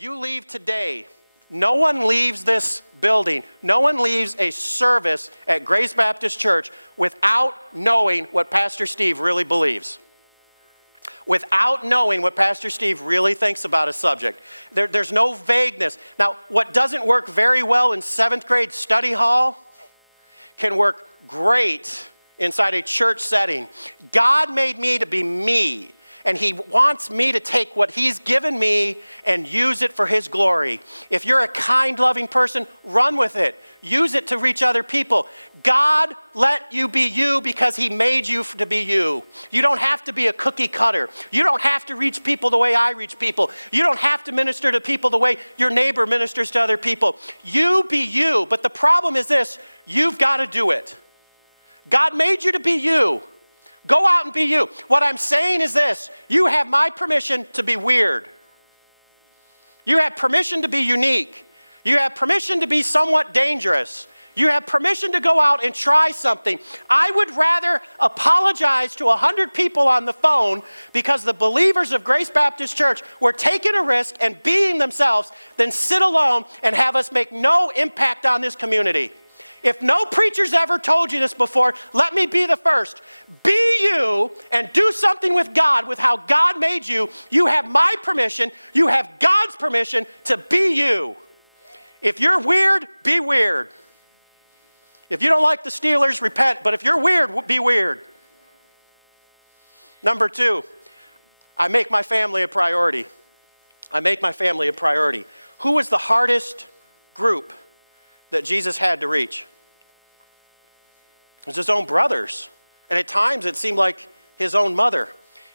You leave today. No one leaves this building. No one leaves a service at Grace Baptist Church without knowing what Pastor Steve really believes. Without knowing what Pastor Steve really thinks about a subject. There's no vagueness. Now, what doesn't work very well in 7th grade study hall can work great inside a church setting. God made me to be me. And he wants me to take what he's given me and use it for his glory. If you're a kind, loving person, run with it. Use it to reach other people. God let you be you because he made you to be you. You don't have to be a cookie cutter. You don't have to reach people the way I reach people. You don't have to minister to people the way your neighbor ministers to other people. You be you. But the problem is this: you've got to do it. God made you to be you. Go out and be you. What I'm saying is this: you have my permission to be weird. You have permission to be unique. You have permission to be somewhat dangerous. You have permission to go out and try something. I would rather apologize to 100 people on the phone because the believers of Grace Baptist Church were taking a risk and being themselves than sit alone and have us make no impact on this community. If no preacher's ever told you this before, let me be the first. Be you and do something with God, with how God made you. You have my permission. You have God's permission to be you. If you're weird, be weird. If you don't like the Steelers, repent. But if you're weird, be weird. Number 2, I make my family a priority. I make my family a priority. Who was the hardest group that Jesus had to reach? It was his own brothers. And at times it seemed like his own mother.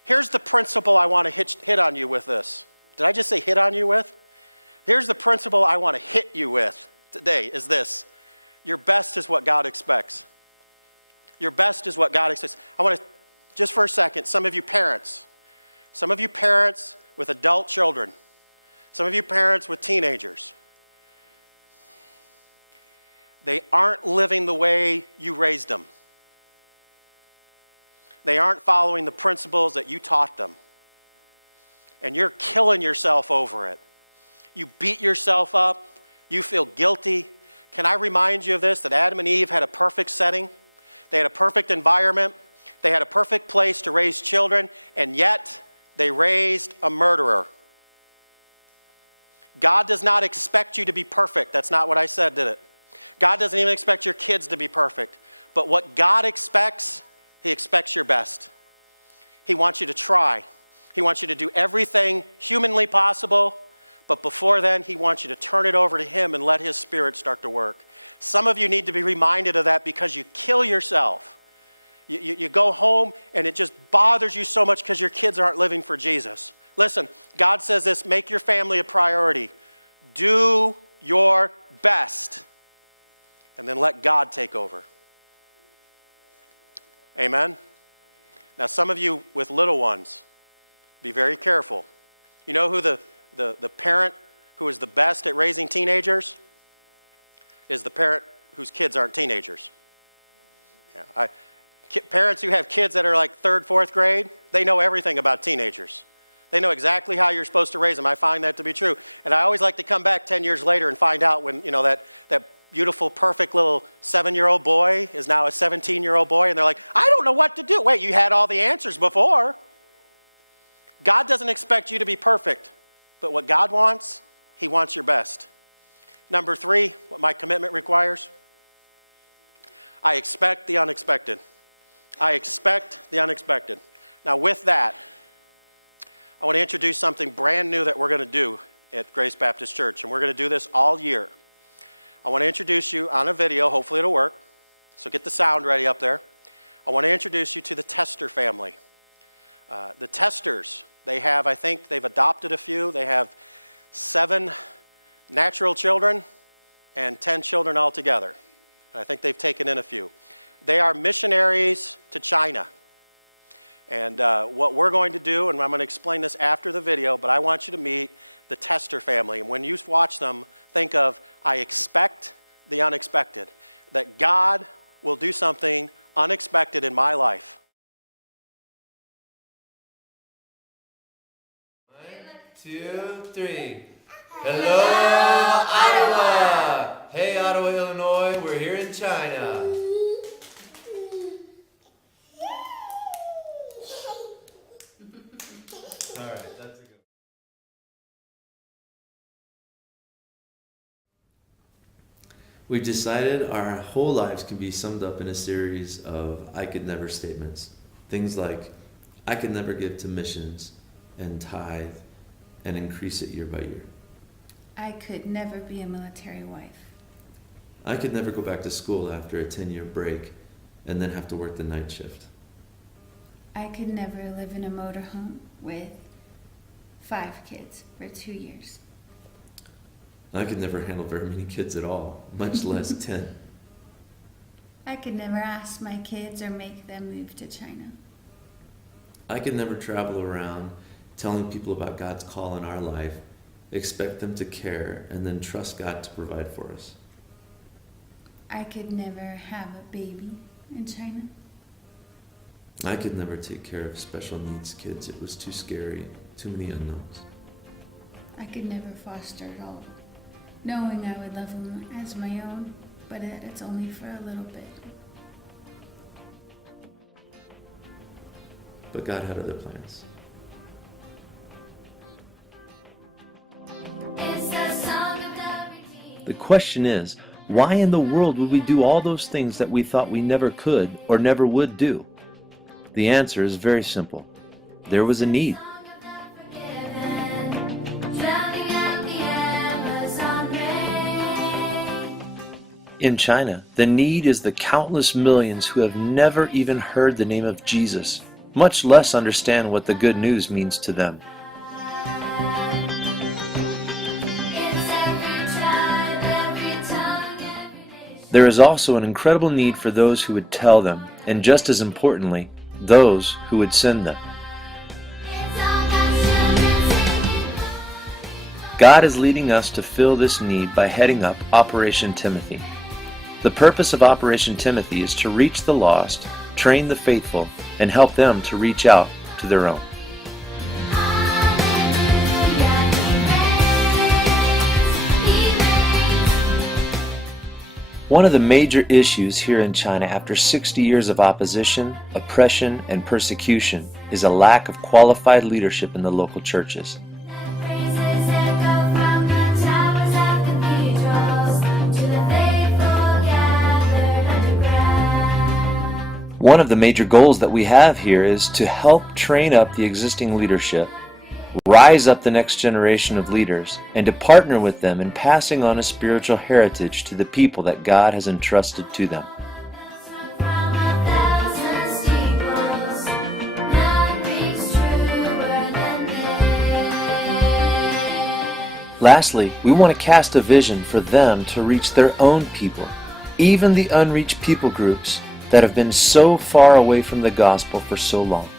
Here's the principle I want to hit on you with this. Did I just say hit on you with? Here's the principle I want to hit you with today is this: your best is what God expects. Your best is what God expects. I want to, just for a second, some of you parents with adult children, some of you parents with teenagers, they aren't living the way you raised them. They aren't following the principles that you taught them. And you're killing yourself over it. You beat yourself up. You feel guilty. Can I remind you of this, that Adam and Eve had a perfect setting? They had a perfect environment. They had a perfect place to raise children, and yet they raised a murderer. God does not expect you to be perfect. That's not what I said, did it? God doesn't even expect your kids to be perfect. But what God expects, he expects your best. He wants you to try. He wants you to do everything humanly possible. But before then, he wants you to turn it over to him and let his Spirit start to work. Some of you need to be reminded of that because you kill yourself. You go home and it just bothers you so much because your kids aren't living for Jesus. Listen, God says this: make your family a priority. Do your best. And then let God take over. Amen? Now, some of you with little ones, be very careful. You know who the parent who is the best at raising teenagers? Is the parent whose kids aren't teenagers. Yeah, parents who have kids that are like 3rd, 4th grade, they know everything about teenagers. They know exactly how you're supposed to raise them. I find that to be true. And I always like to come back 10 years later and find out when, that beautiful, perfect little 7-year-old boy is now a 17-year-old boy, and they're like, I don't know what to do. Wait, you had all the answers before. God doesn't expect you to be perfect, but what God wants, he wants your best. Number 3, what my commitment requires, I expect the unexpected. I expect the unexpected. Now with that, I want to introduce something brand new that we're going to do at Grace Baptist Church, and we're going to do this all year. I want to introduce you on a video. Hopefully it'll work. So get the sound ready up there. I want to introduce you to the Tester family. The Testers, I think they've adopted a few. They have 7 natural children and 10 children altogether. And I think they've taken in a few. They are missionaries to China. And what we're going to do, and I'm going to explain this after the video, but I want you to meet the Tester family. And when you watch them, think of, I expect the unexpected. That God will do something unexpected in my life. 1, 2, 3. Hello, Ottawa! Hey, Ottawa, Illinois, we're here in China. All right, that's a good. We've decided our whole lives can be summed up in a series of I could never statements. Things like, I could never give to missions and tithe and increase it year by year. I could never be a military wife. I could never go back to school after a 10-year break and then have to work the night shift. I could never live in a motorhome with 5 kids for 2 years. I could never handle very many kids at all, much less 10. I could never ask my kids or make them move to China. I could never travel around telling people about God's call in our life, expect them to care, and then trust God to provide for us. I could never have a baby in China. I could never take care of special needs kids. It was too scary, too many unknowns. I could never foster at all, knowing I would love them as my own, but that it's only for a little bit. But God had other plans. The question is, why in the world would we do all those things that we thought we never could or never would do? The answer is very simple. There was a need. In China, the need is the countless millions who have never even heard the name of Jesus, much less understand what the good news means to them. There is also an incredible need for those who would tell them, and just as importantly, those who would send them. God is leading us to fill this need by heading up Operation Timothy. The purpose of Operation Timothy is to reach the lost, train the faithful, and help them to reach out to their own. One of the major issues here in China after 60 years of opposition, oppression, and persecution is a lack of qualified leadership in the local churches. One of the major goals that we have here is to help train up the existing leadership, rise up the next generation of leaders, and to partner with them in passing on a spiritual heritage to the people that God has entrusted to them. Lastly, we want to cast a vision for them to reach their own people, even the unreached people groups that have been so far away from the gospel for so long.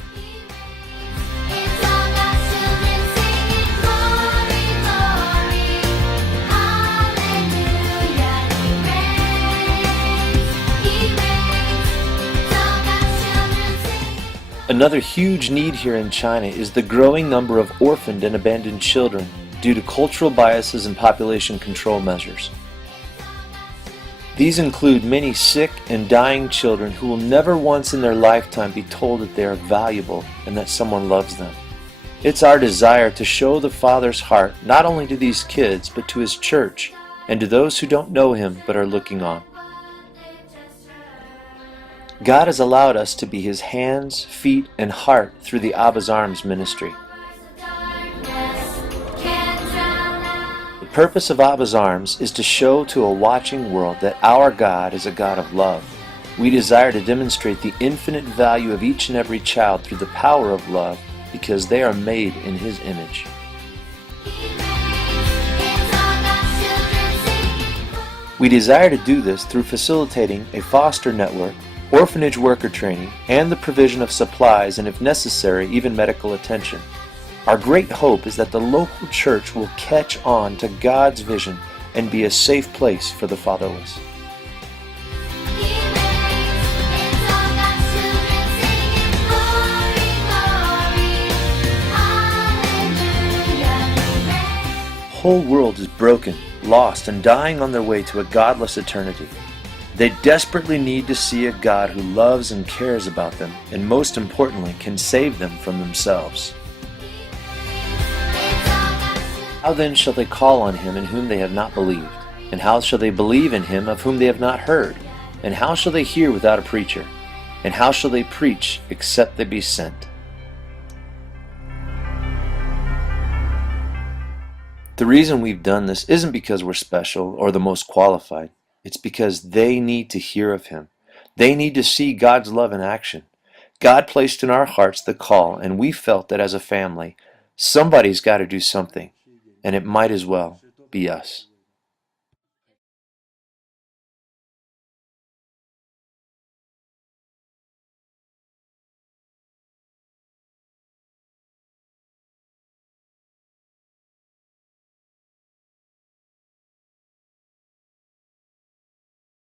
Another huge need here in China is the growing number of orphaned and abandoned children due to cultural biases and population control measures. These include many sick and dying children who will never once in their lifetime be told that they are valuable and that someone loves them. It's our desire to show the Father's heart not only to these kids but to His church and to those who don't know Him but are looking on. God has allowed us to be His hands, feet, and heart through the Abba's Arms ministry. The purpose of Abba's Arms is to show to a watching world that our God is a God of love. We desire to demonstrate the infinite value of each and every child through the power of love because they are made in His image. We desire to do this through facilitating a foster network, orphanage worker training, and the provision of supplies and, if necessary, even medical attention. Our great hope is that the local church will catch on to God's vision and be a safe place for the fatherless. whole world is broken, lost, and dying on their way to a godless eternity. They desperately need to see a God who loves and cares about them, and most importantly, can save them from themselves. How then shall they call on him in whom they have not believed? And how shall they believe in him of whom they have not heard? And how shall they hear without a preacher? And how shall they preach except they be sent? The reason we've done this isn't because we're special or the most qualified. It's because they need to hear of him. They need to see God's love in action. God placed in our hearts the call, and we felt that as a family, somebody's got to do something, and it might as well be us.